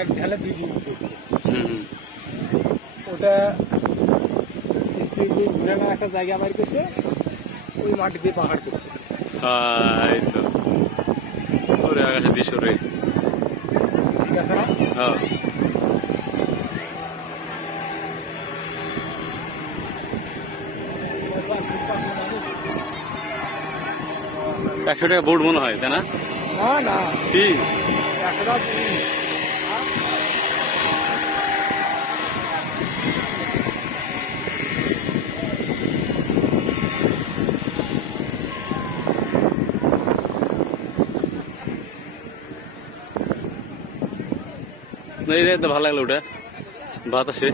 এক ঢালে 2 ডিম করছে। হুম। ওটা স্পিড দিয়ে ঘুরে না একটা জায়গা আমার করছে, ওই মাটি দিয়ে পাহাড় করছে। এই তো ওরে আকাশে দৃশ্য রে। ঠিক আছে না? হ্যাঁ। 100 টাকা বোর্ড মনে হয়, তাই না? না না, কি 100 টাকা তুমি। এই তো ভালো লাগলো ওটা বাতাসে।